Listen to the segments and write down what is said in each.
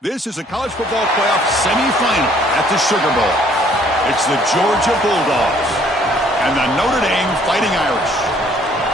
This is a college football playoff semifinal at the Sugar Bowl. It's the Georgia Bulldogs and the Notre Dame Fighting Irish.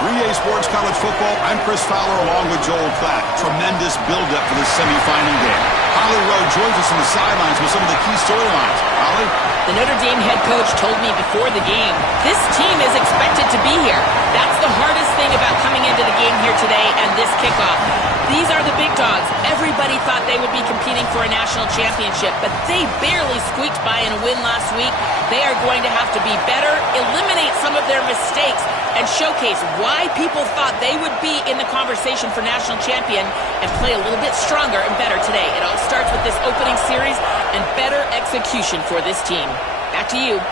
3A Sports College Football, I'm Chris Fowler along with Joel Klatt. Tremendous build-up for the semifinal game. Holly Rowe joins us on the sidelines with some of the key storylines. Holly? The Notre Dame head coach told me before the game, this team is expected to be here. That's the hardest thing about coming into the game here today and this kickoff. These are the big dogs. Everybody thought they would be competing for a national championship, but they barely squeaked by in a win last week. They are going to have to be better, eliminate some of their mistakes, and showcase why people thought they would be in the conversation for national champion and play a little bit stronger and better today. It all starts with this opening series and better execution for this team. Back to you.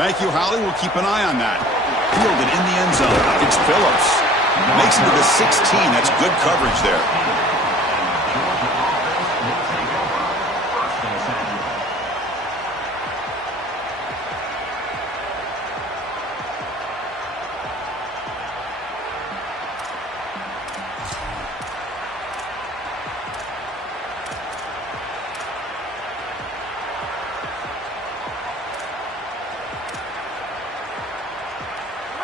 Thank you, Holly. We'll keep an eye on that. Fielded in the end zone. It's Phillips. Makes it to the 16. That's good coverage there.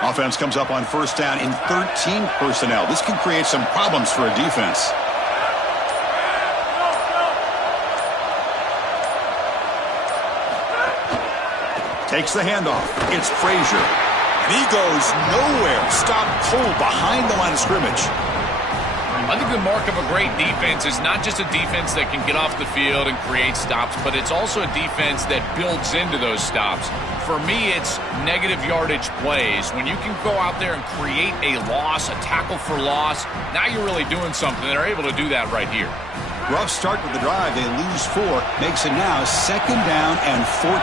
Offense comes up on first down in 13 personnel. This can create some problems for a defense. Takes the handoff. It's Frazier. And he goes nowhere. Stopped cold behind the line of scrimmage. I think the mark of a great defense is not just a defense that can get off the field and create stops, but it's also a defense that builds into those stops. For me, it's negative yardage plays. When you can go out there and create a loss, a tackle for loss, now you're really doing something. They're able to do that right here. Rough start with the drive. They lose 4. Makes it now second down and 14.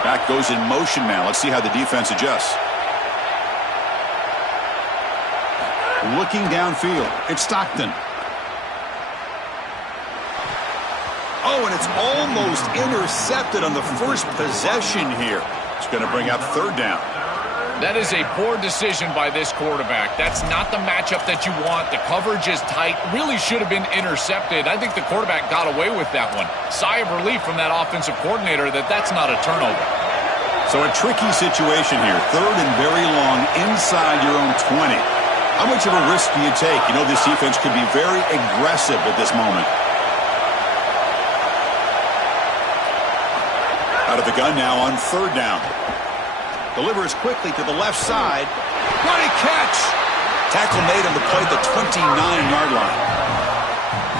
Back goes in motion now. Let's see how the defense adjusts. Looking downfield. It's Stockton. Oh, and it's almost intercepted on the first possession here. It's going to bring up third down. That is a poor decision by this quarterback. That's not the matchup that you want. The coverage is tight. Really should have been intercepted. I think the quarterback got away with that one. Sigh of relief from that offensive coordinator that that's not a turnover. So a tricky situation here. Third and very long inside your own 20. How much of a risk do you take? You know, this defense could be very aggressive at this moment. Out of the gun now on third down. Delivers quickly to the left side. What a catch! Tackle made on the play at the 29-yard line.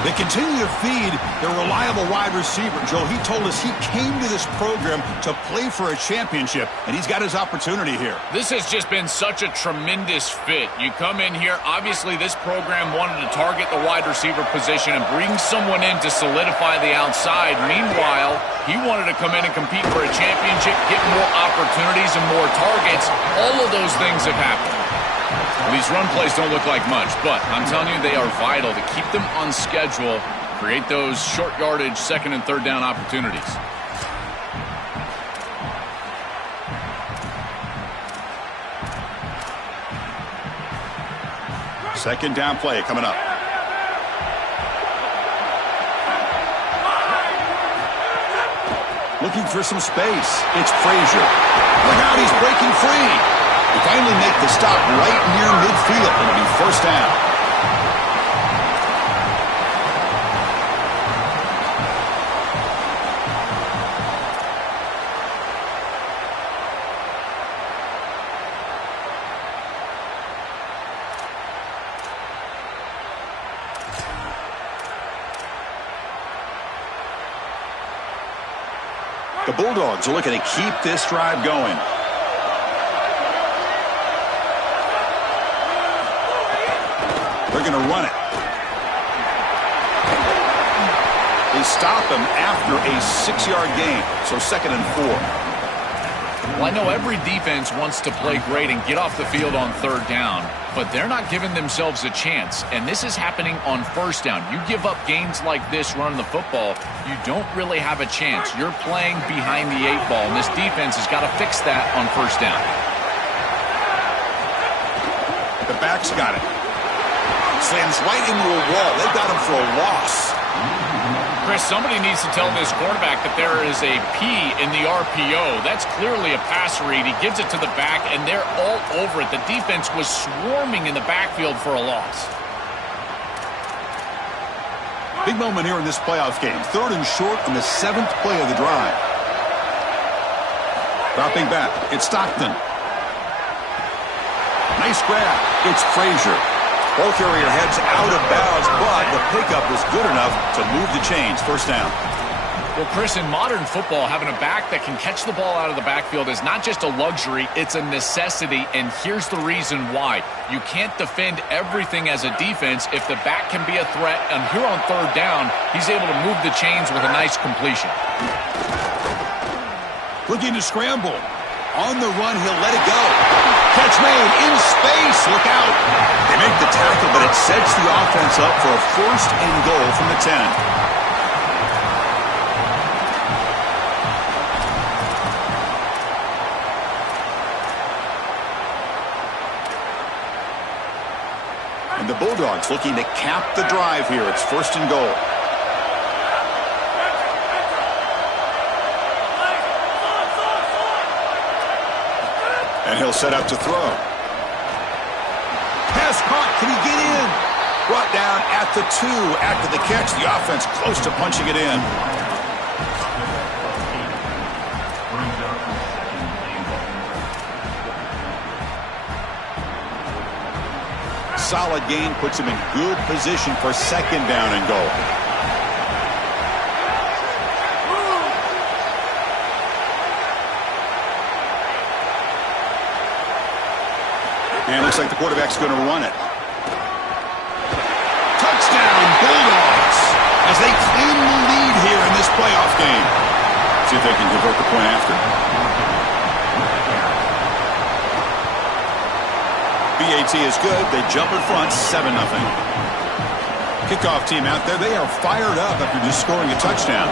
They continue to feed their reliable wide receiver. Joe, he told us he came to this program to play for a championship, and he's got his opportunity here. This has just been such a tremendous fit. You come in here, obviously this program wanted to target the wide receiver position and bring someone in to solidify the outside. Meanwhile, he wanted to come in and compete for a championship, get more opportunities and more targets. All of those things have happened. These run plays don't look like much, but I'm telling you, they are vital to keep them on schedule, create those short yardage second and third down opportunities. Second down play coming up. Looking for some space. It's Frazier. Look out, he's breaking free. They finally make the stop right near midfield. It'll be first down. The Bulldogs are looking to keep this drive going. They're going to run it. They stop him after a 6-yard gain, so second and 4. Well, I know every defense wants to play great and get off the field on third down, but they're not giving themselves a chance, and this is happening on first down. You give up games like this running the football, you don't really have a chance. You're playing behind the 8 ball, and this defense has got to fix that on first down. The back's got it. Slams right into a wall. They've got him for a loss. Chris, somebody needs to tell this quarterback that there is a P in the RPO. That's clearly a pass read. He gives it to the back, and they're all over it. The defense was swarming in the backfield for a loss. Big moment here in this playoff game. 3rd and short on the 7th play of the drive. Dropping back, it's Stockton. Nice grab. It's Frazier. Ball carrier heads out of bounds, but the pickup was good enough to move the chains. First down. Well, Chris, in modern football, having a back that can catch the ball out of the backfield is not just a luxury, it's a necessity, and here's the reason why. You can't defend everything as a defense if the back can be a threat, and here on 3rd down, he's able to move the chains with a nice completion. Looking to scramble. On the run, he'll let it go. Catch made in space. Look out. They make the tackle, but it sets the offense up for a 1st and goal from the 10. And the Bulldogs looking to cap the drive here. It's 1st and goal. And he'll set up to throw. Pass caught. Can he get in? Brought down at the 2 after the catch. The offense close to punching it in. Solid gain puts him in good position for 2nd down and goal. And looks like the quarterback's going to run it. Touchdown, Bulldogs, as they claim the lead here in this playoff game. See if they can convert the point after. BAT is good. They jump in front, 7-0. Kickoff team out there. They are fired up after just scoring a touchdown.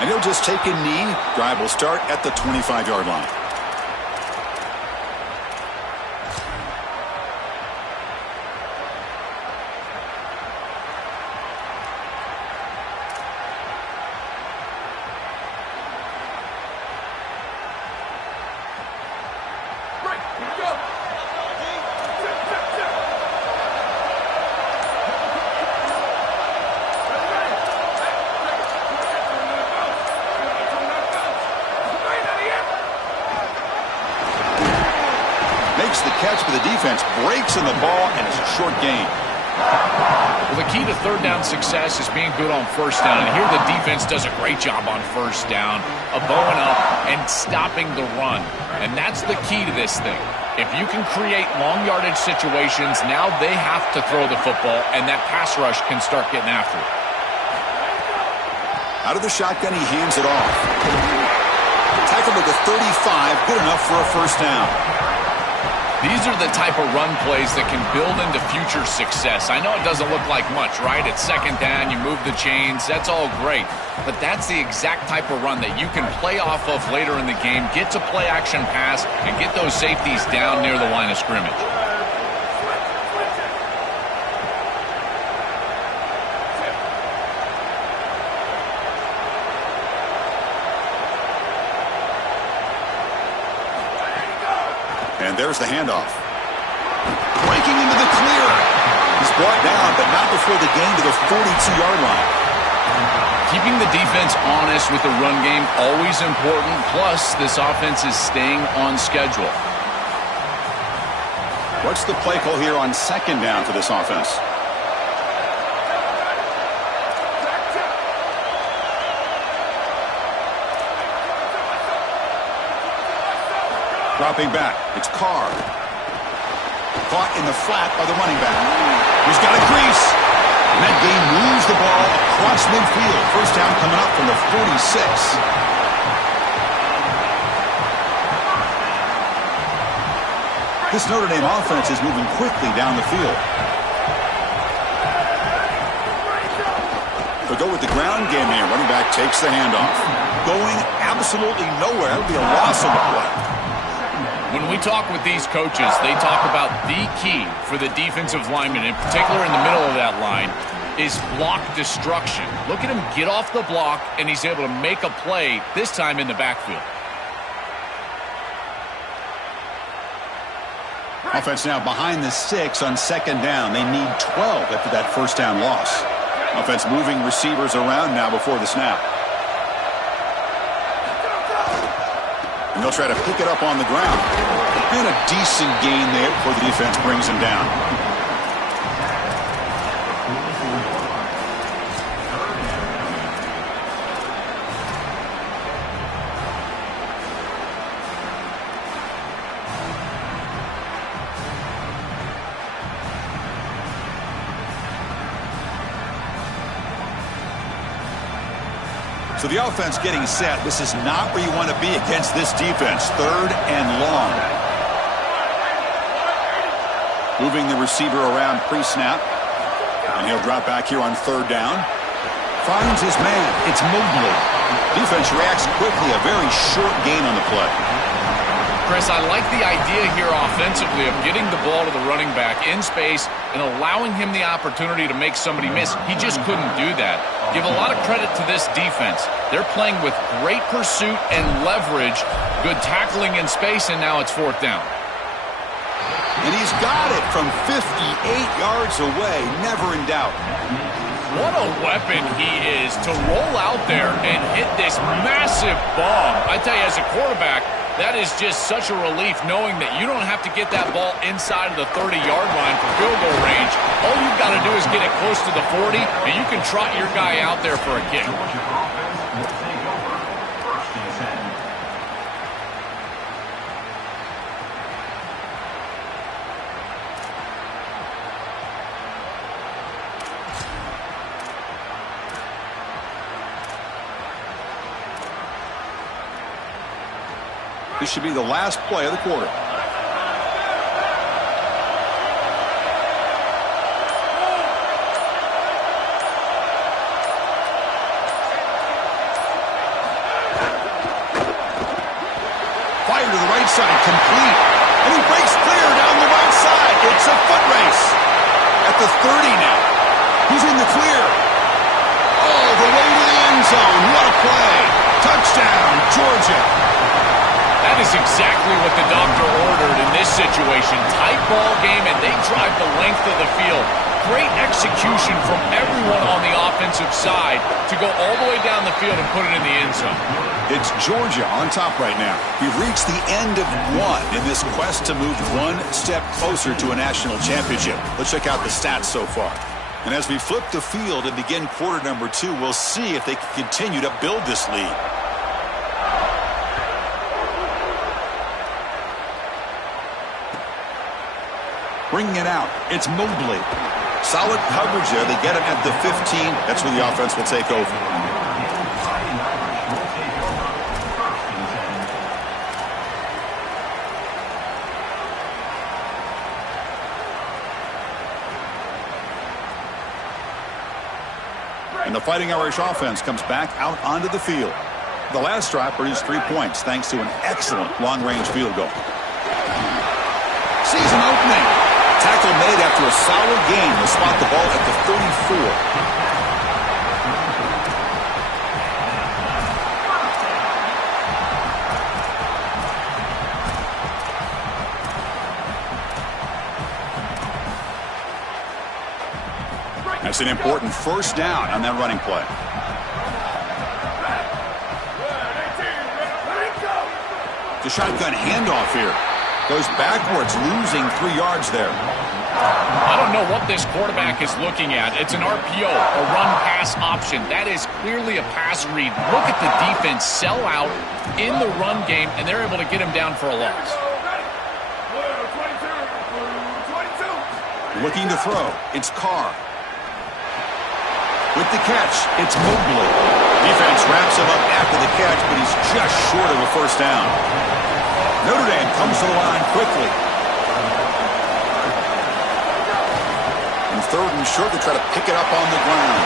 And he'll just take a knee. Drive will start at the 25-yard line. The catch, but the defense breaks in the ball, and it's a short gain. Well, the key to 3rd down success is being good on 1st down, and here the defense does a great job on 1st down of bowing up and stopping the run, and that's the key to this thing. If you can create long yardage situations, now they have to throw the football, and that pass rush can start getting after it. Out of the shotgun, he hands it off. Tackled at the 35, good enough for a 1st down. These are the type of run plays that can build into future success. I know it doesn't look like much, right? It's 2nd down, you move the chains, that's all great. But that's the exact type of run that you can play off of later in the game, get to play action pass, and get those safeties down near the line of scrimmage. And there's the handoff. Breaking into the clear. He's brought down, but not before the gain to the 42-yard line. Keeping the defense honest with the run game, always important. Plus, this offense is staying on schedule. What's the play call here on 2nd down for this offense? Dropping back, it's Carr. Caught in the flat by the running back. He's got a crease. And that game moves the ball across midfield. 1st down coming up from the 46. This Notre Dame offense is moving quickly down the field. They'll go with the ground game here. Running back takes the handoff. Going absolutely nowhere. It'll be a loss on the play. When we talk with these coaches, they talk about the key for the defensive lineman, in particular in the middle of that line, is block destruction. Look at him get off the block, and he's able to make a play, this time in the backfield. Offense now behind the 6 on second down. They need 12 after that first down loss. Offense moving receivers around now before the snap. And they'll try to pick it up on the ground. And a decent gain there before the defense brings him down. So the offense getting set. This is not where you want to be against this defense. 3rd and long. Moving the receiver around pre-snap. And he'll drop back here on 3rd down. Finds his man. It's Mobley. Defense reacts quickly. A very short gain on the play. Chris, I like the idea here offensively of getting the ball to the running back in space and allowing him the opportunity to make somebody miss. He just couldn't do that. Give a lot of credit to this defense. They're playing with great pursuit and leverage, good tackling in space, and now it's 4th down. And he's got it from 58 yards away, never in doubt. What a weapon he is to roll out there and hit this massive bomb. I tell you, as a quarterback, that is just such a relief knowing that you don't have to get that ball inside of the 30-yard line for field goal range. All you've got to do is get it close to the 40, and you can trot your guy out there for a kick. This should be the last play of the quarter. Fire to the right side, complete. And he breaks clear down the right side. It's a foot race. At the 30 now. He's in the clear. Oh, the way to the end zone. What a play. Touchdown, Georgia. That is exactly what the doctor ordered in this situation. Tight ball game, and they drive the length of the field. Great execution from everyone on the offensive side to go all the way down the field and put it in the end zone. It's Georgia on top right now. We've reached the end of one in this quest to move one step closer to a national championship. Let's check out the stats so far. And as we flip the field and begin quarter number 2, we'll see if they can continue to build this lead. Bringing it out, it's Mobley. Solid coverage there. They get him at the 15. That's where the offense will take over. And the Fighting Irish offense comes back out onto the field. The last drive produced 3 points thanks to an excellent long-range field goal. Season opening. Tackle made after a solid gain. They'll spot the ball at the 34. That's an important first down on that running play. The shotgun handoff here. Goes backwards, losing 3 yards there. I don't know what this quarterback is looking at. It's an RPO, a run-pass option. That is clearly a pass read. Look at the defense sell out in the run game, and they're able to get him down for a loss. Looking to throw. It's Carr. With the catch, it's Mobley. Defense wraps him up after the catch, but he's just short of a first down. Notre Dame comes to the line quickly. And 3rd and short, they try to pick it up on the ground.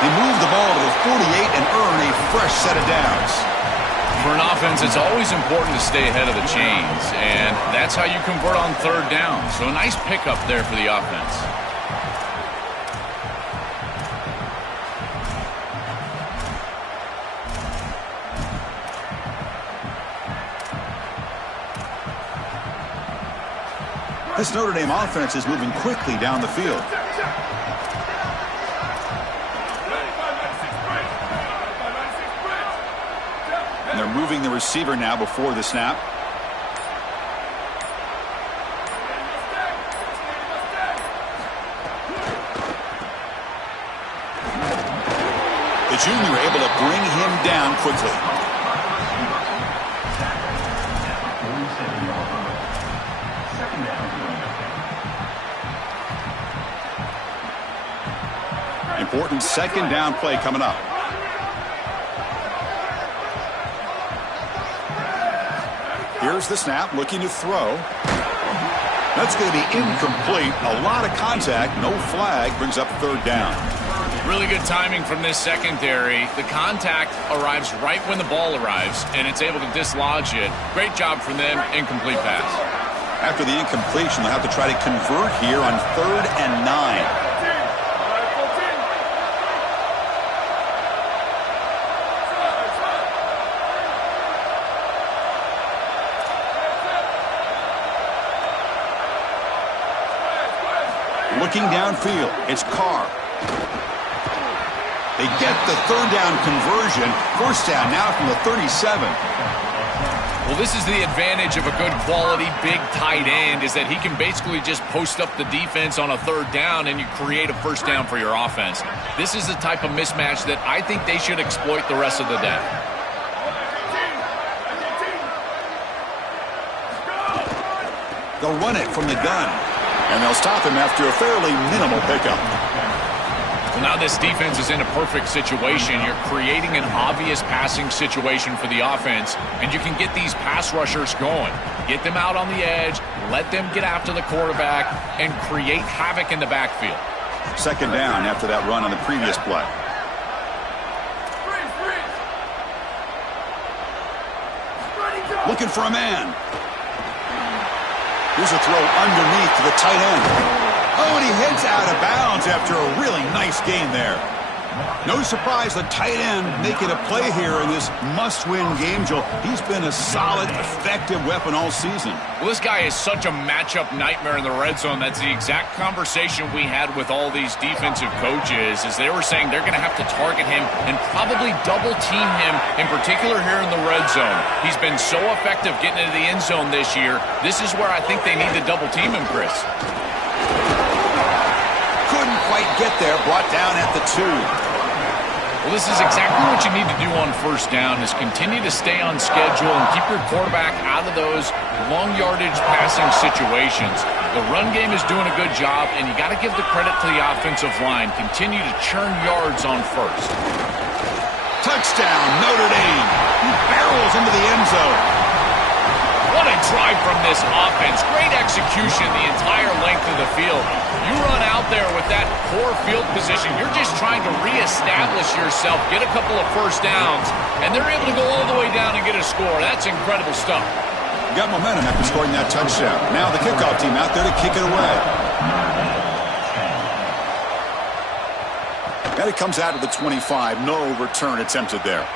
They move the ball to the 48 and earn a fresh set of downs. For an offense, it's always important to stay ahead of the chains, and that's how you convert on third down. So a nice pickup there for the offense. This Notre Dame offense is moving quickly down the field. And they're moving the receiver now before the snap. The junior able to bring him down quickly. Important second down play coming up. Here's the snap, looking to throw. That's going to be incomplete. A lot of contact, no flag, brings up third down. Really good timing from this secondary. The contact arrives right when the ball arrives, and it's able to dislodge it. Great job from them, incomplete pass. After the incompletion, they'll have to try to convert here on 3rd and 9. Looking downfield, it's Carr. They get the third down conversion. First down now from the 37. Well, this is the advantage of a good quality big tight end, is that he can basically just post up the defense on a third down and you create a first down for your offense. This is the type of mismatch that I think they should exploit the rest of the day. They'll run it from the gun. And they'll stop him after a fairly minimal pickup. Well, now this defense is in a perfect situation. You're creating an obvious passing situation for the offense, and you can get these pass rushers going. Get them out on the edge, let them get after the quarterback, and create havoc in the backfield. Second down after that run on the previous play. Looking for a man. Here's a throw underneath to the tight end. Oh, and he heads out of bounds after a really nice gain there. No surprise the tight end making a play here in this must-win game, Joel. He's been a solid, effective weapon all season. Well, this guy is such a matchup nightmare in the red zone. That's the exact conversation we had with all these defensive coaches, as they were saying they're going to have to target him and probably double-team him, in particular here in the red zone. He's been so effective getting into the end zone this year. This is where I think they need to double-team him, Chris. Couldn't quite get there, brought down at the 2. Well, this is exactly what you need to do on first down, is continue to stay on schedule and keep your quarterback out of those long yardage passing situations. The run game is doing a good job, and you got to give the credit to the offensive line. Continue to churn yards on first. Touchdown, Notre Dame. He barrels into the end zone. What a drive from this offense. Great execution the entire length of the field. You run out there with that poor field position. You're just trying to reestablish yourself, get a couple of first downs, and they're able to go all the way down and get a score. That's incredible stuff. Got momentum after scoring that touchdown. Now the kickoff team out there to kick it away. And it comes out of the 25. No return attempted there.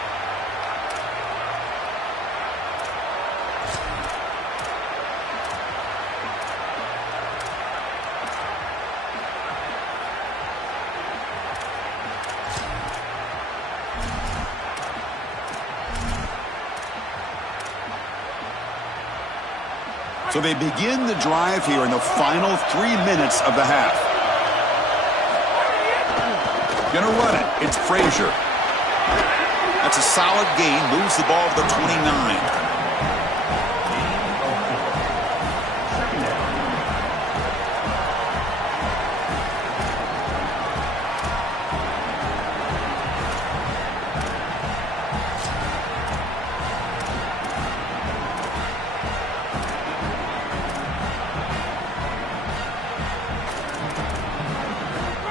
So they begin the drive here in the final 3 minutes of the half. Gonna run it. It's Frazier. That's a solid gain. Moves the ball to the 29.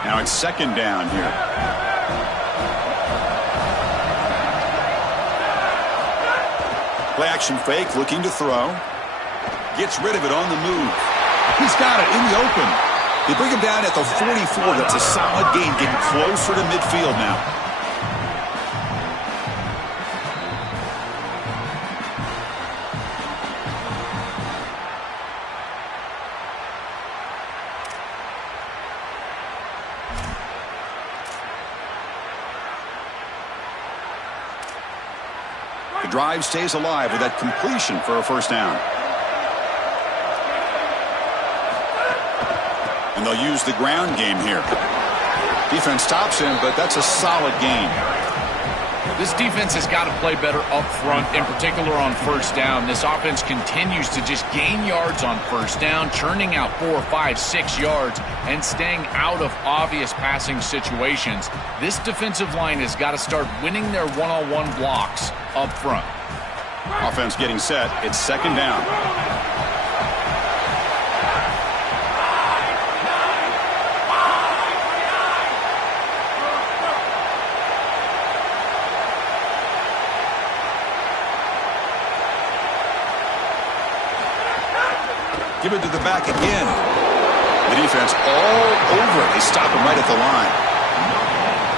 Now it's second down here. Play action fake, looking to throw. Gets rid of it on the move. He's got it in the open. They bring him down at the 44. That's a solid gain, getting closer to midfield now. The drive stays alive with that completion for a first down. And they'll use the ground game here. Defense stops him, but that's a solid gain. This defense has got to play better up front, in particular on first down. This offense continues to just gain yards on first down, churning out 4, 5, 6 yards, and staying out of obvious passing situations. This defensive line has got to start winning their one-on-one blocks up front. Offense getting set. It's second down. Give it to the back again. The defense all over it. They stop him right at the line.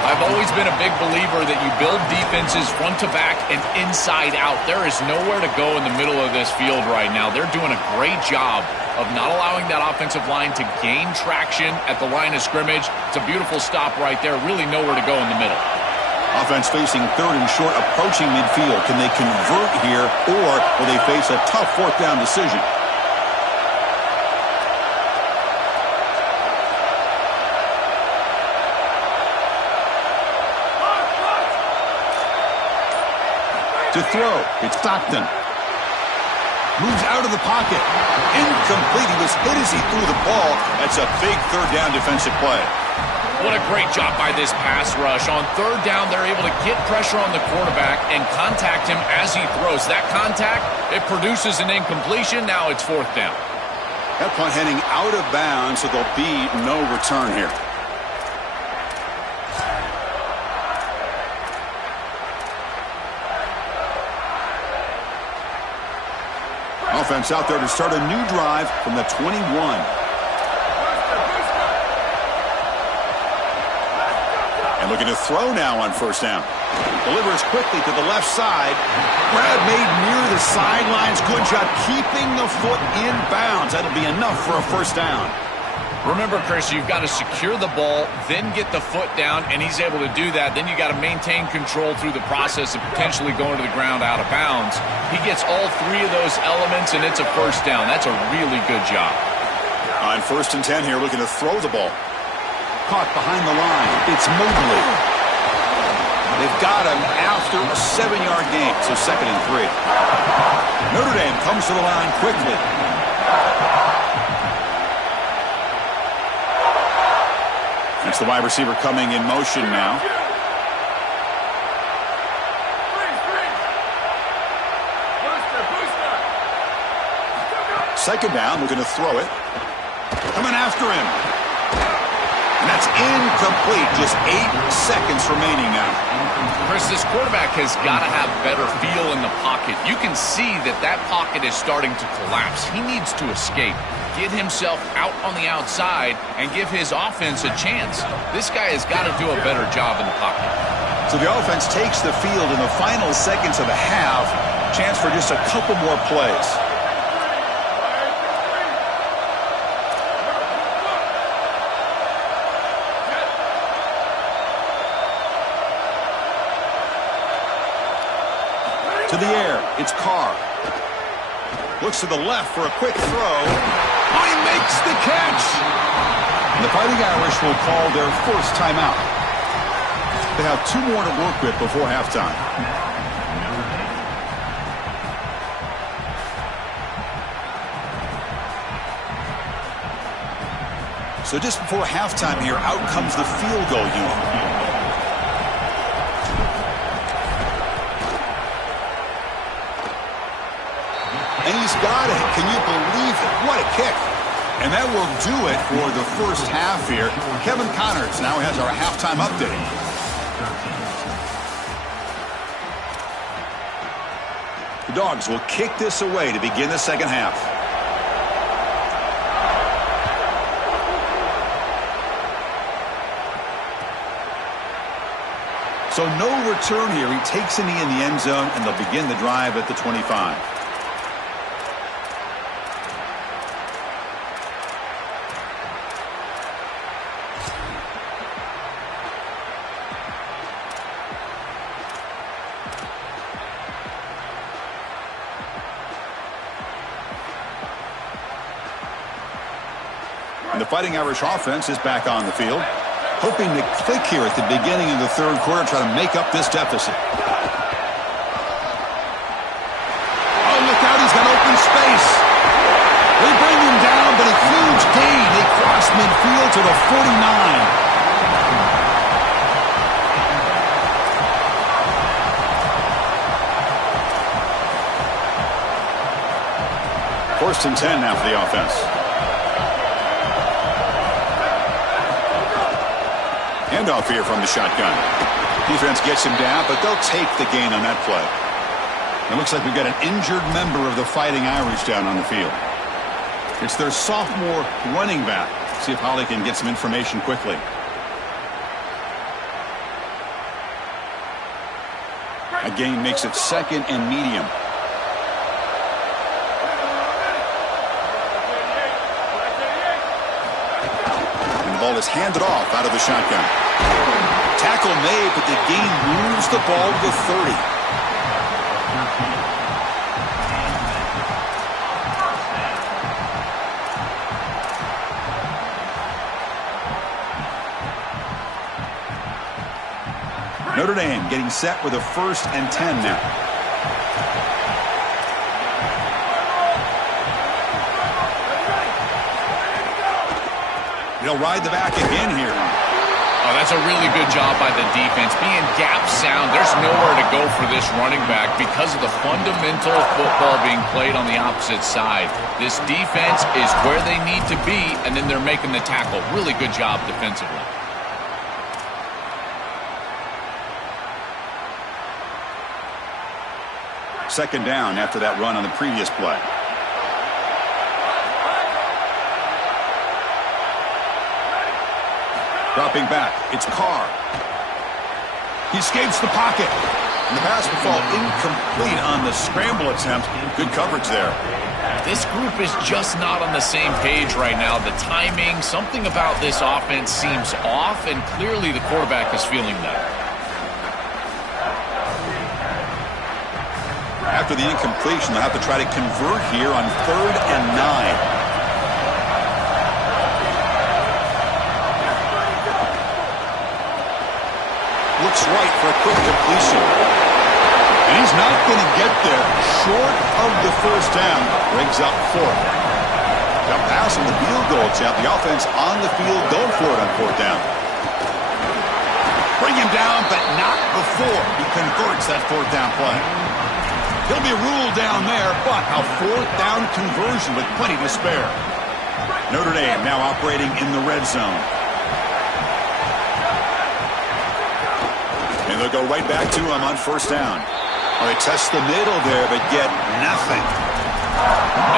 I've always been a big believer that you build defenses front to back and inside out. There is nowhere to go in the middle of this field right now. They're doing a great job of not allowing that offensive line to gain traction at the line of scrimmage. It's a beautiful stop right there. Really nowhere to go in the middle. Offense facing third and short, approaching midfield. Can they convert here, or will they face a tough fourth down decision? To throw, it's Stockton. Moves out of the pocket. Incomplete. He was hit as he threw the ball. That's a big third down defensive play. What a great job by this pass rush. On third down, they're able to get pressure on the quarterback and contact him as he throws. That contact, it produces an incompletion. Now it's fourth down. That punt heading out of bounds, so there'll be no return here. Offense out there to start a new drive from the 21. And looking to throw now on first down. Delivers quickly to the left side. Grab made near the sidelines. Good job keeping the foot in bounds. That'll be enough for a first down. Remember, Chris, you've got to secure the ball, then get the foot down, and he's able to do that. Then you got to maintain control through the process of potentially going to the ground out of bounds. He gets all three of those elements, and it's a first down. That's a really good job. On first and 10 here, looking to throw the ball. Caught behind the line. It's Mobley. They've got him after a 7-yard gain, so second and 3. Notre Dame comes to the line quickly. That's the wide receiver coming in motion now. Second down, looking to throw it. Coming after him. And that's incomplete. Just 8 seconds remaining now. Chris, this quarterback has got to have better feel in the pocket. You can see that that pocket is starting to collapse. He needs to escape, get himself out on the outside, and give his offense a chance. This guy has got to do a better job in the pocket. So the offense takes the field in the final seconds of the half. Chance for just a couple more plays. To the air, it's Carr. Looks to the left for a quick throw. Oh, he makes the catch! And the Fighting Irish will call their first timeout. They have 2 more to work with before halftime. So just before halftime here, out comes the field goal unit. And he's got it. Can you believe it? What a kick. And that will do it for the first half here. Kevin Connors now has our halftime update. The Dogs will kick this away to begin the second half. So no return here. He takes a knee in the end zone, and they'll begin the drive at the 25. And the Fighting Irish offense is back on the field, hoping to click here at the beginning of the third quarter, try to make up this deficit. Oh, look out, he's got open space. They bring him down, but a huge gain. They cross midfield to the 49. First and 10 now for the offense. Handoff here from the shotgun. Defense gets him down, but they'll take the gain on that play. It looks like we've got an injured member of the Fighting Irish down on the field. It's their sophomore running back. See if Holly can get some information quickly. A gain makes it second and medium. Ball is handed off out of the shotgun. Tackle made, but the gain moves the ball to the 30. Notre Dame getting set with a first and 10 now. They'll ride the back again here. Oh, that's a really good job by the defense. Being gap sound, there's nowhere to go for this running back because of the fundamental football being played on the opposite side. This defense is where they need to be, and then they're making the tackle. Really good job defensively. Second down after that run on the previous play. Dropping back, it's Carr. He escapes the pocket. And the pass will fall incomplete on the scramble attempt. Good coverage there. This group is just not on the same page right now. The timing, something about this offense seems off, and clearly the quarterback is feeling that. After the incompletion, they'll have to try to convert here on 3rd and 9. Looks right for a quick completion. And he's not going to get there. Short of the first down. Brings up 4th. Now passing the field goal attempt. The offense on the field going for it on 4th down. Bring him down, but not before he converts that 4th down play. He'll be ruled down there, but a 4th down conversion with plenty to spare. Notre Dame now operating in the red zone. And they'll go right back to him on 1st down. Well, they test the middle there, but get nothing.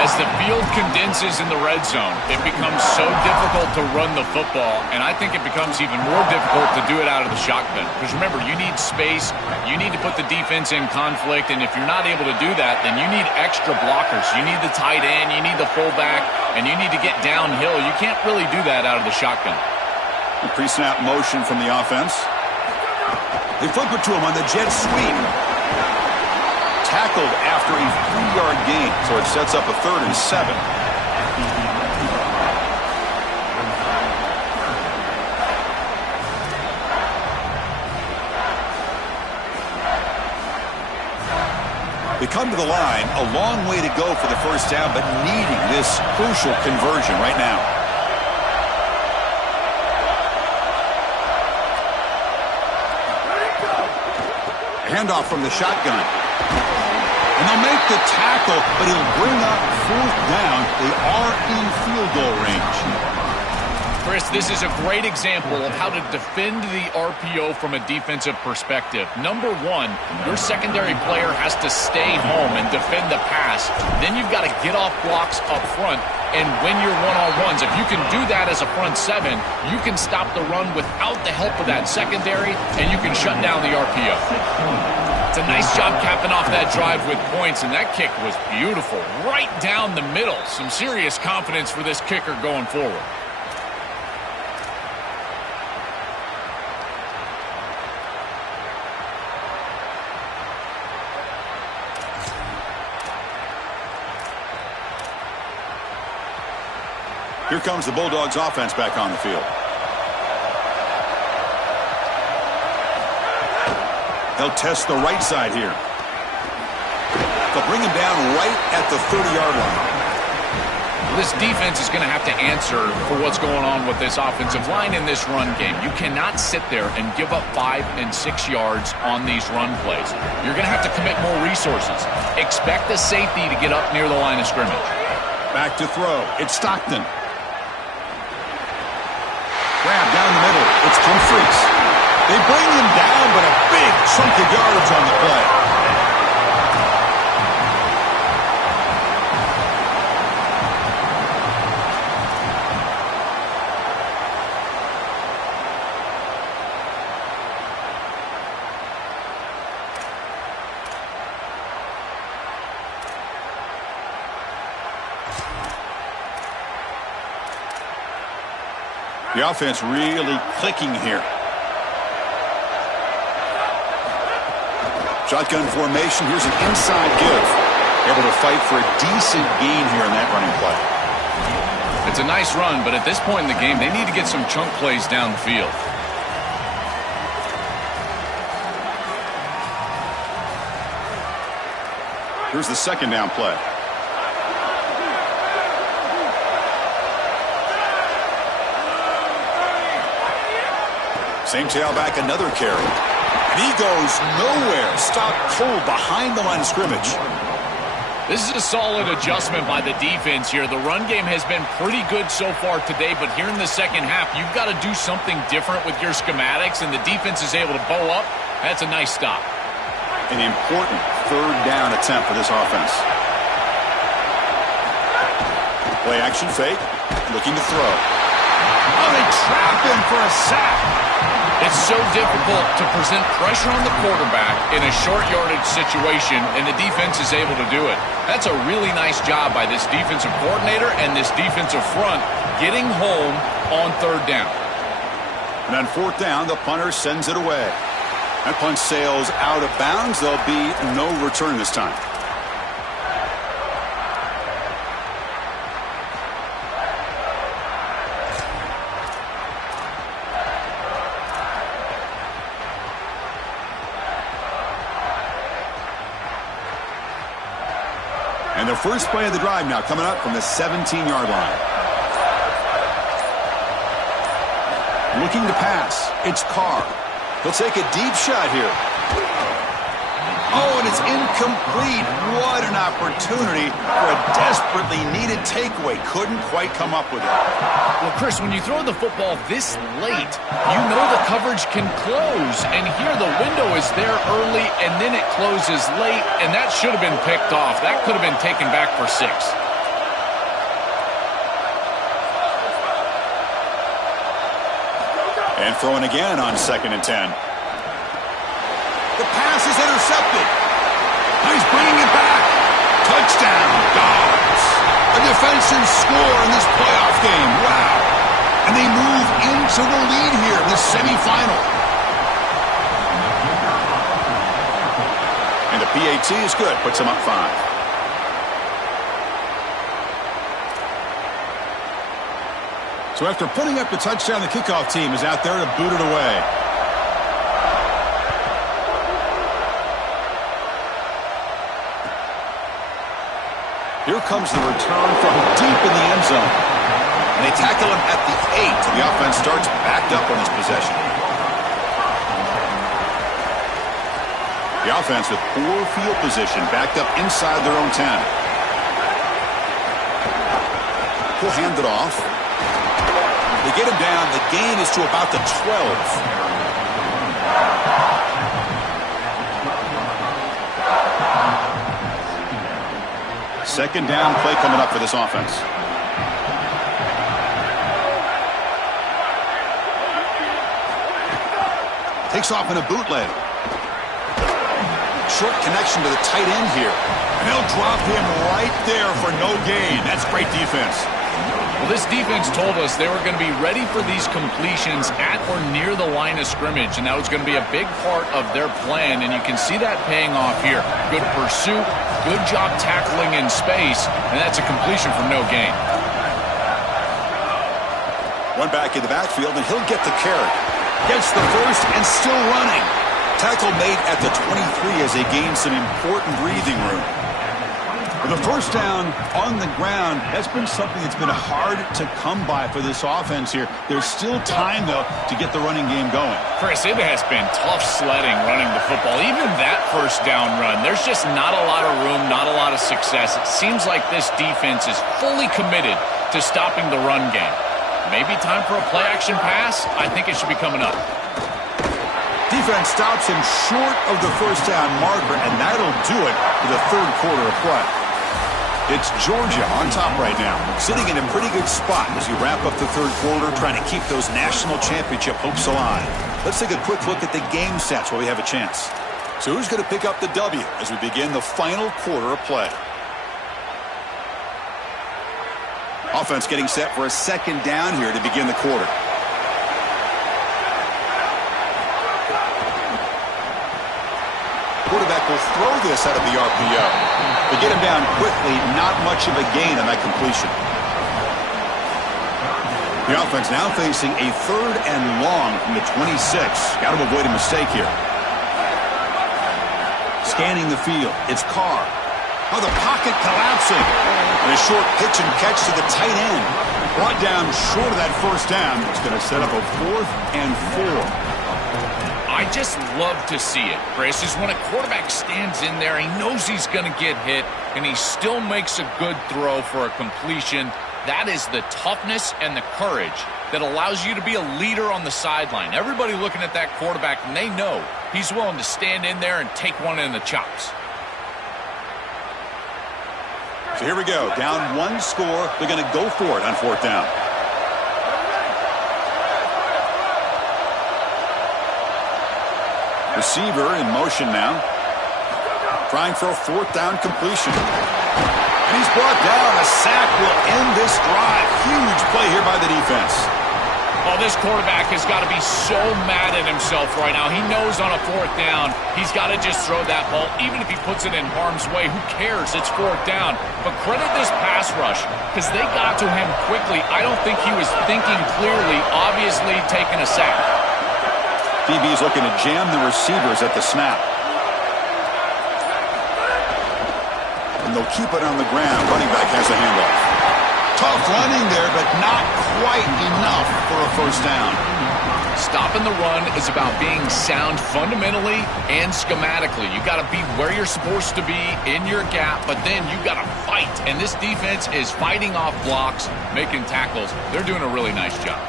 As the field condenses in the red zone, it becomes so difficult to run the football, and I think it becomes even more difficult to do it out of the shotgun. Because remember, you need space, you need to put the defense in conflict, and if you're not able to do that, then you need extra blockers. You need the tight end, you need the fullback, and you need to get downhill. You can't really do that out of the shotgun. The pre-snap motion from the offense. They flip it to him on the jet sweep. Tackled after a 3-yard gain, so it sets up a 3rd and 7. They come to the line, a long way to go for the first down, but needing this crucial conversion right now. Handoff from the shotgun. And they'll make the tackle, but he'll bring up 4th down. They are in field goal range. Chris, this is a great example of how to defend the RPO from a defensive perspective. Number one, your secondary player has to stay home and defend the pass. Then you've got to get off blocks up front and win your one-on-ones. If you can do that as a front seven, you can stop the run without the help of that secondary, and you can shut down the RPO. It's a nice job capping off that drive with points, and that kick was beautiful. Right down the middle. Some serious confidence for this kicker going forward. Here comes the Bulldogs offense back on the field. They'll test the right side here. They'll bring him down right at the 30-yard line. This defense is going to have to answer for what's going on with this offensive line in this run game. You cannot sit there and give up 5 and 6 yards on these run plays. You're going to have to commit more resources. Expect the safety to get up near the line of scrimmage. Back to throw. It's Stockton. Grab down the middle. It's Humphries. They bring him down, but a big chunk of yardage on the play. The offense really clicking here. Shotgun formation. Here's an inside give. Able to fight for a decent gain here in that running play. It's a nice run, but at this point in the game, they need to get some chunk plays down the field. Here's the second down play. Same tailback, another carry. And he goes nowhere. Stopped cold behind the line of scrimmage. This is a solid adjustment by the defense here. The run game has been pretty good so far today, but here in the second half, you've got to do something different with your schematics, and the defense is able to bow up. That's a nice stop. An important third down attempt for this offense. Play action fake. Looking to throw. Oh, they trap him for a sack. It's so difficult to present pressure on the quarterback in a short yardage situation, and the defense is able to do it. That's a really nice job by this defensive coordinator and this defensive front getting home on third down. And on fourth down, the punter sends it away. That punt sails out of bounds. There'll be no return this time. And the first play of the drive now coming up from the 17-yard line. Looking to pass. It's Carr. He'll take a deep shot here. Oh, and it's incomplete. What an opportunity for a desperately needed takeaway. Couldn't quite come up with it. Well, Chris, when you throw the football this late, you know the coverage can close. And here the window is there early, and then it closes late, and that should have been picked off. That could have been taken back for 6. And throwing again on 2nd and 10. The pass is intercepted. Now he's bringing it back. Touchdown, Dogs. A defensive score in this playoff game. Wow. And they move into the lead here in this semifinal. And the PAT is good. Puts them up 5. So after putting up the touchdown, the kickoff team is out there to boot it away. Here comes the return from deep in the end zone. And they tackle him at the 8. So the offense starts backed up on this possession. The offense with poor field position backed up inside their own 10. He'll hand it off. They get him down. The gain is to about the 12. Second down play coming up for this offense. Takes off in a bootleg. Short connection to the tight end here. And they'll drop him right there for no gain. That's great defense. Well, this defense told us they were going to be ready for these completions at or near the line of scrimmage, and that was going to be a big part of their plan, and you can see that paying off here. Good pursuit, good job tackling in space, and that's a completion for no gain. One back in the backfield, and he'll get the carry. Gets the first and still running. Tackle made at the 23 as they gain some important breathing room. The first down on the ground, that's been something that's been hard to come by for this offense here. There's still time, though, to get the running game going. Chris, it has been tough sledding running the football. Even that first down run, there's just not a lot of room, not a lot of success. It seems like this defense is fully committed to stopping the run game. Maybe time for a play-action pass? I think it should be coming up. Defense stops him short of the first down marker, and that'll do it for the third quarter of play. It's Georgia on top right now, sitting in a pretty good spot as you wrap up the third quarter, trying to keep those national championship hopes alive. Let's take a quick look at the game stats while we have a chance. So who's going to pick up the W as we begin the final quarter of play? Offense getting set for a second down here to begin the quarter. Quarterback will throw this out of the RPO. They get him down quickly, not much of a gain on that completion. The offense now facing a third and long from the 26. Got to avoid a mistake here. Scanning the field, it's Carr. Oh, the pocket collapsing. And a short pitch and catch to the tight end. Brought down short of that first down. It's going to set up a 4th and 4. I just love to see it, Chris, is when a quarterback stands in there, he knows he's going to get hit, and he still makes a good throw for a completion. That is the toughness and the courage that allows you to be a leader on the sideline. Everybody looking at that quarterback, and they know he's willing to stand in there and take one in the chops. So here we go. Down one score. They're going to go for it on 4th down. Receiver in motion now. Trying for a 4th down completion. And he's brought down. A sack will end this drive. Huge play here by the defense. Oh, this quarterback has got to be so mad at himself right now. He knows on a 4th down, he's got to just throw that ball. Even if he puts it in harm's way, who cares? It's 4th down. But credit this pass rush because they got to him quickly. I don't think he was thinking clearly, obviously taking a sack. DB's looking to jam the receivers at the snap. And they'll keep it on the ground. Running back has a handoff. Tough running there, but not quite enough for a first down. Stopping the run is about being sound fundamentally and schematically. You got to be where you're supposed to be in your gap, but then you got to fight. And this defense is fighting off blocks, making tackles. They're doing a really nice job.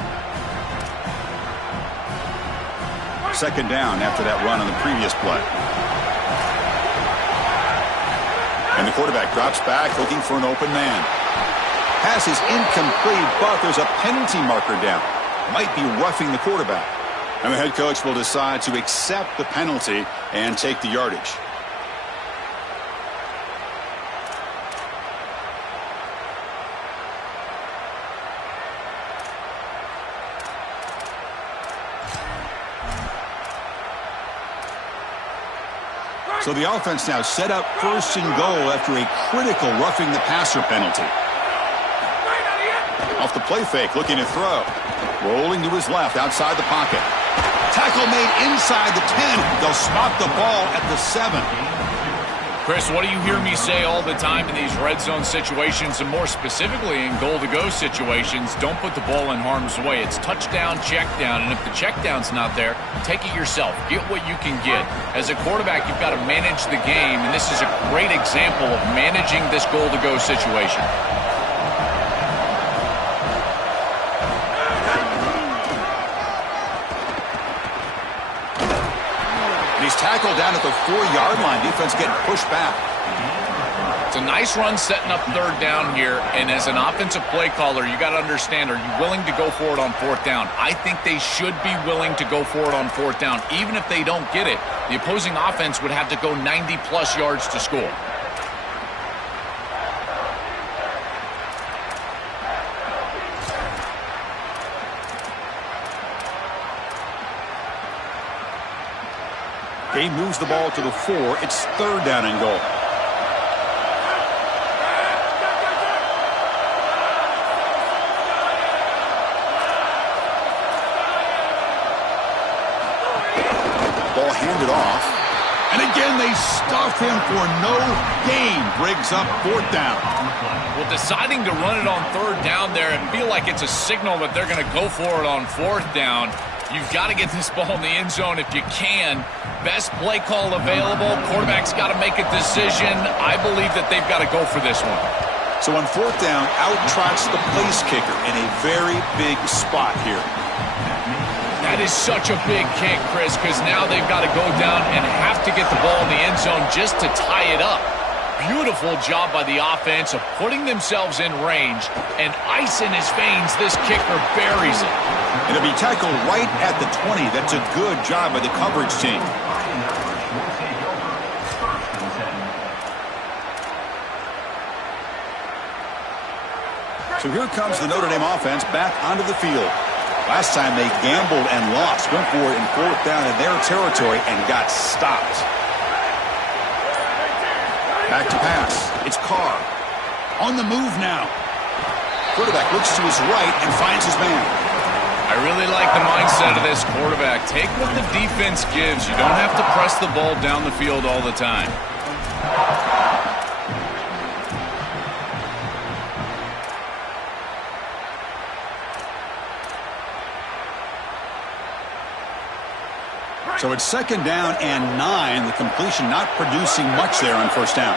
Second down after that run on the previous play. And the quarterback drops back looking for an open man. Pass is incomplete, but there's a penalty marker down. Might be roughing the quarterback. And the head coach will decide to accept the penalty and take the yardage. So the offense now set up 1st and goal after a critical roughing the passer penalty. Off the play fake, looking to throw. Rolling to his left, outside the pocket. Tackle made inside the 10. They'll spot the ball at the 7. Chris, what do you hear me say all the time in these red zone situations, and more specifically in goal-to-go situations? Don't put the ball in harm's way. It's touchdown, check down, and if the check down's not there, take it yourself. Get what you can get. As a quarterback, you've got to manage the game, and this is a great example of managing this goal-to-go situation. tackle down at the 4-yard line. Defense getting pushed back. It's a nice run setting up third down here, and as an offensive play caller, you got to understand, are you willing to go for it on fourth down? I think they should be willing to go for it on fourth down. Even if they don't get it, the opposing offense would have to go 90-plus yards to score. Game moves the ball to the 4. It's third down and goal. Ball handed off. And again, they stuff him for no gain. Briggs up fourth down. Well, deciding to run it on third down there, I feel like it's a signal that they're going to go for it on fourth down. You've got to get this ball in the end zone if you can. Best play call available. Quarterback's got to make a decision. I believe that they've got to go for this one. So on fourth down, out trots the place kicker in a very big spot here. That is such a big kick, Chris, because now they've got to go down and have to get the ball in the end zone just to tie it up. Beautiful job by the offense of putting themselves in range, and ice in his veins, this kicker buries it. It'll be tackled right at the 20. That's a good job by the coverage team. So here comes the Notre Dame offense back onto the field. Last time they gambled and lost. Went for it in fourth down in their territory and got stopped. Back to pass. It's Carr. On the move now. Quarterback looks to his right and finds his man. I really like the mindset of this quarterback. Take what the defense gives. You don't have to press the ball down the field all the time. So it's second down and 9. The completion not producing much there on first down.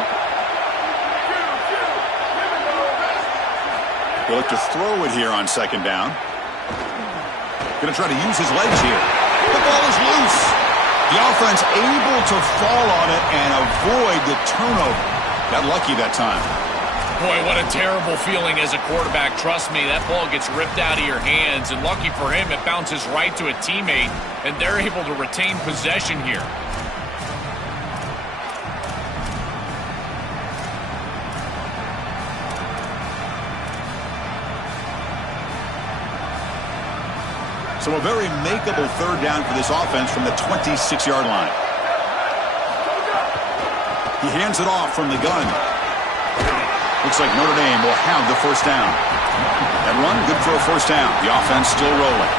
He'll look to throw it here on second down. Going to try to use his legs here. The ball is loose. The offense able to fall on it and avoid the turnover. Got lucky that time. Boy, what a terrible feeling as a quarterback. Trust me, that ball gets ripped out of your hands, and lucky for him, it bounces right to a teammate, and they're able to retain possession here. So a very makeable third down for this offense from the 26-yard line. He hands it off from the gun. Looks like Notre Dame will have the first down. That run, good for a first down. The offense still rolling.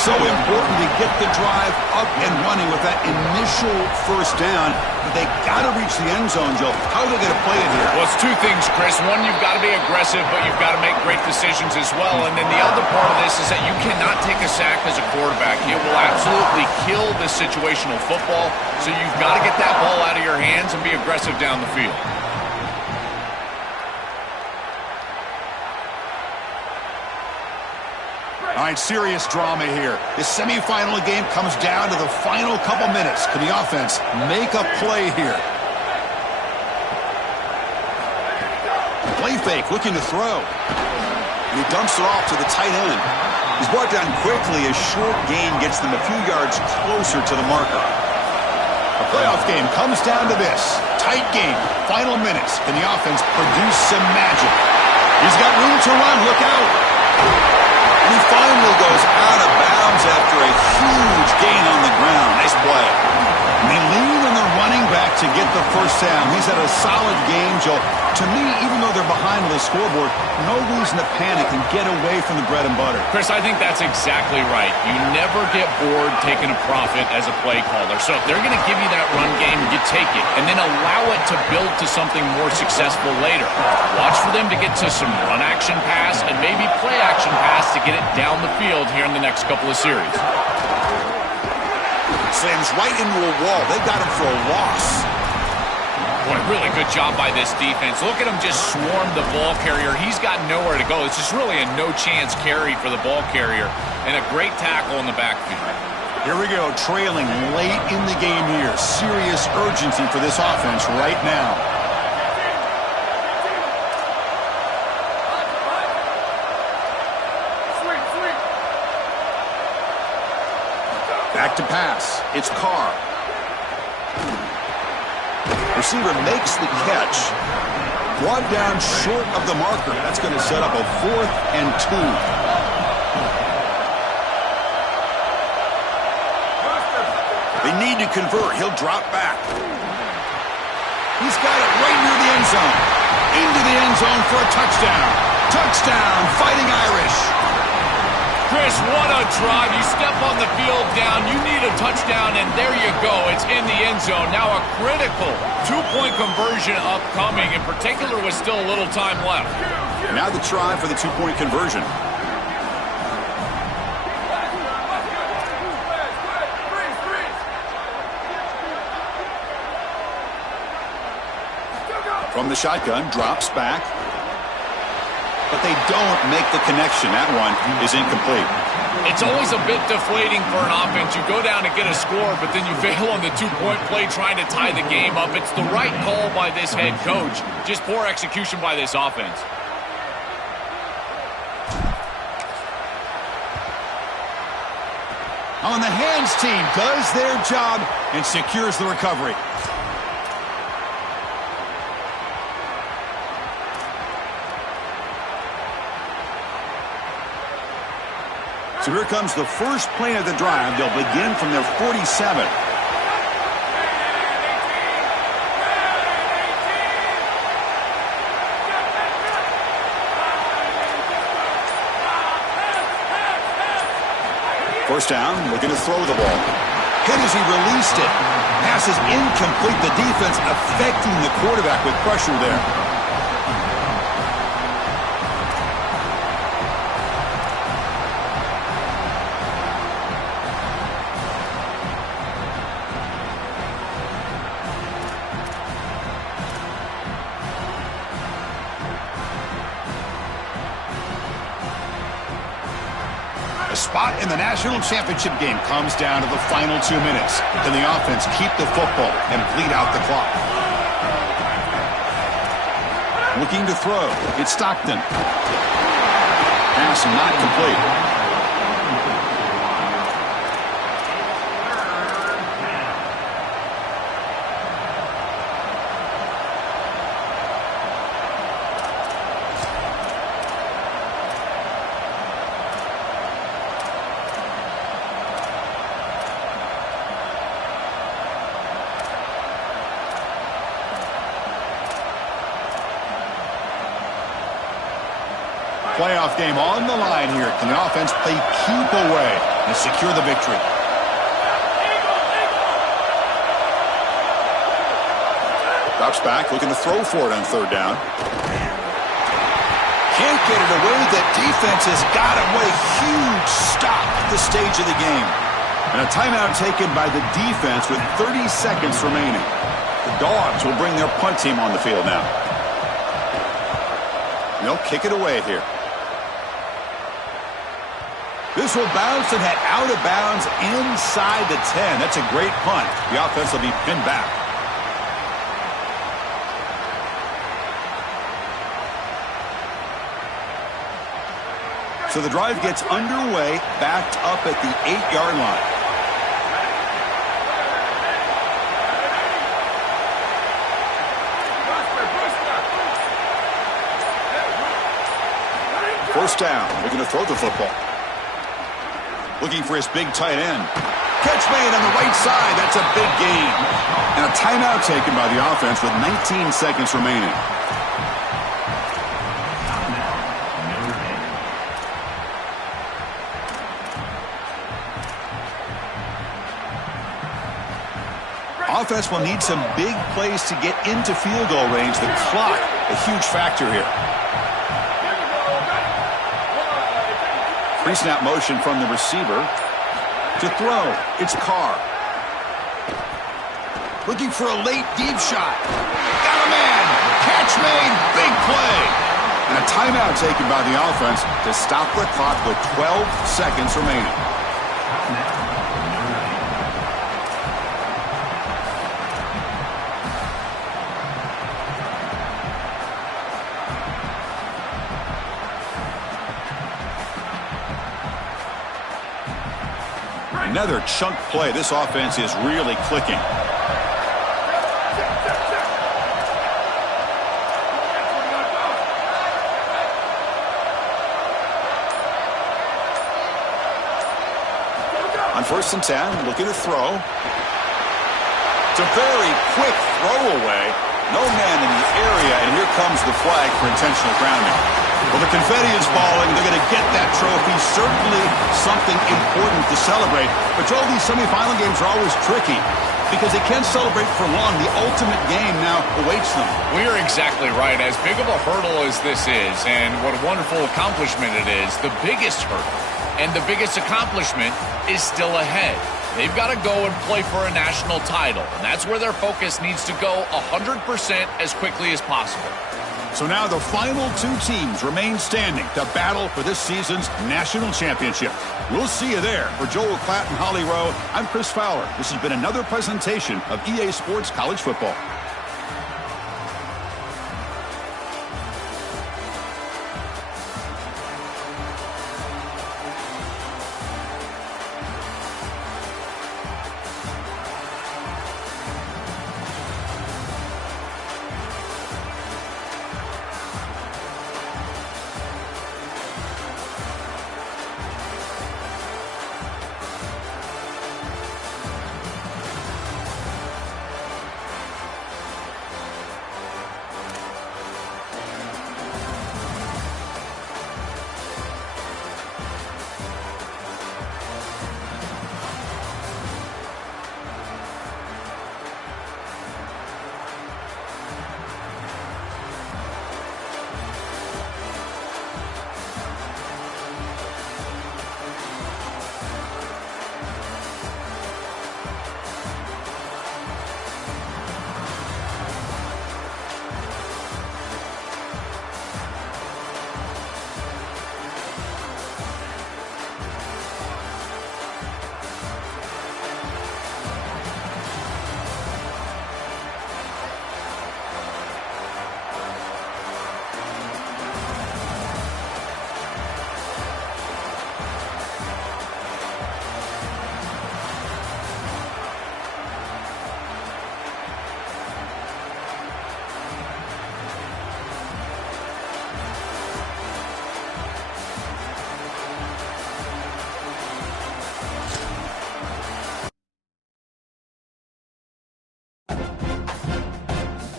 So important to get the drive up and running with that initial first down. But they got to reach the end zone, Joe. How are they going to play it here? Well, it's two things, Chris. One, you've got to be aggressive, but you've got to make great decisions as well. And then the other part of this is that you cannot take a sack as a quarterback. It will absolutely kill this situational football. So you've got to get that ball out of your hands and be aggressive down the field. All right, serious drama here. The semifinal game comes down to the final couple minutes. Can the offense make a play here? Play fake, looking to throw. And he dumps it off to the tight end. He's brought down quickly. A short gain gets them a few yards closer to the marker. A playoff game comes down to this. Tight game, final minutes. Can the offense produce some magic? He's got room to run. Look out. And he finally goes out of bounds after a huge gain on the ground. Nice play. And they lean on the running back to get the first down. He's had a solid game, Joe. To me, even though they're behind on the scoreboard, no reason to panic and get away from the bread and butter. Chris, I think that's exactly right. You never get bored taking a profit as a play caller. So if they're going to give you that run game, you take it. And then allow it to build to something more successful later. Watch for them to get to some run action pass and maybe play action pass to get it down the field here in the next couple of series. Slams right into a wall. They got him for a loss. Boy, really good job by this defense. Look at him just swarm the ball carrier. He's got nowhere to go. It's just really a no-chance carry for the ball carrier and a great tackle in the backfield. Here we go, trailing late in the game here. Serious urgency for this offense right now. Back to pass. It's Carr. Receiver makes the catch. Brought down short of the marker. That's going to set up a 4th and 2. They need to convert. He'll drop back. He's got it right near the end zone. Into the end zone for a touchdown. Touchdown, Fighting Irish. Chris, what a drive. You step on the field down, you need a touchdown, and there you go. It's in the end zone. Now a critical 2-point conversion upcoming, in particular with still a little time left. And now the try for the 2-point conversion. From the shotgun, drops back. But they don't make the connection. That one is incomplete. It's always a bit deflating for an offense. You go down and get a score, but then you fail on the 2-point play trying to tie the game up. It's the right call by this head coach. Just poor execution by this offense. On the hands team does their job and secures the recovery. So here comes the first play of the drive. They'll begin from their 47. First down, looking to throw the ball. Hit as he released it. Pass is incomplete. The defense affecting the quarterback with pressure there. The spot in the national championship game comes down to the final 2 minutes. Can the offense keep the football and bleed out the clock? Looking to throw. It's Stockton. Pass not complete. Playoff game on the line here. Can the offense play keep away and secure the victory? Drops back, looking to throw for it on 3rd down. Can't get it away. That defense has got him. What a huge stop at this stage of the game. And a timeout taken by the defense with 30 seconds remaining. The Dogs will bring their punt team on the field now. They'll kick it away here. This will bounce and head out of bounds inside the 10. That's a great punt. The offense will be pinned back. So the drive gets underway, backed up at the 8-yard line. First down, looking to throw the football. Looking for his big tight end. Catch made on the right side. That's a big gain. And a timeout taken by the offense with 19 seconds remaining. Offense will need some big plays to get into field goal range. The clock, a huge factor here. Pre-snap motion from the receiver to throw. It's Carr. Looking for a late deep shot. Got a man. Catch made. Big play. And a timeout taken by the offense to stop the clock with 12 seconds remaining. Another chunk play. This offense is really clicking. On 1st and 10, looking to throw. It's a very quick throwaway. No man in the area, and here comes the flag for intentional grounding. Well, the confetti is falling. They're going to get that trophy. Certainly something important to celebrate. But, Joe, these semifinal games are always tricky because they can't celebrate for long. The ultimate game now awaits them. Well, you're exactly right. As big of a hurdle as this is, and what a wonderful accomplishment it is, the biggest hurdle and the biggest accomplishment is still ahead. They've got to go and play for a national title, and that's where their focus needs to go 100% as quickly as possible. So now the final 2 teams remain standing to battle for this season's national championship. We'll see you there. For Joel Klatt and Holly Rowe, I'm Chris Fowler. This has been another presentation of EA Sports College Football.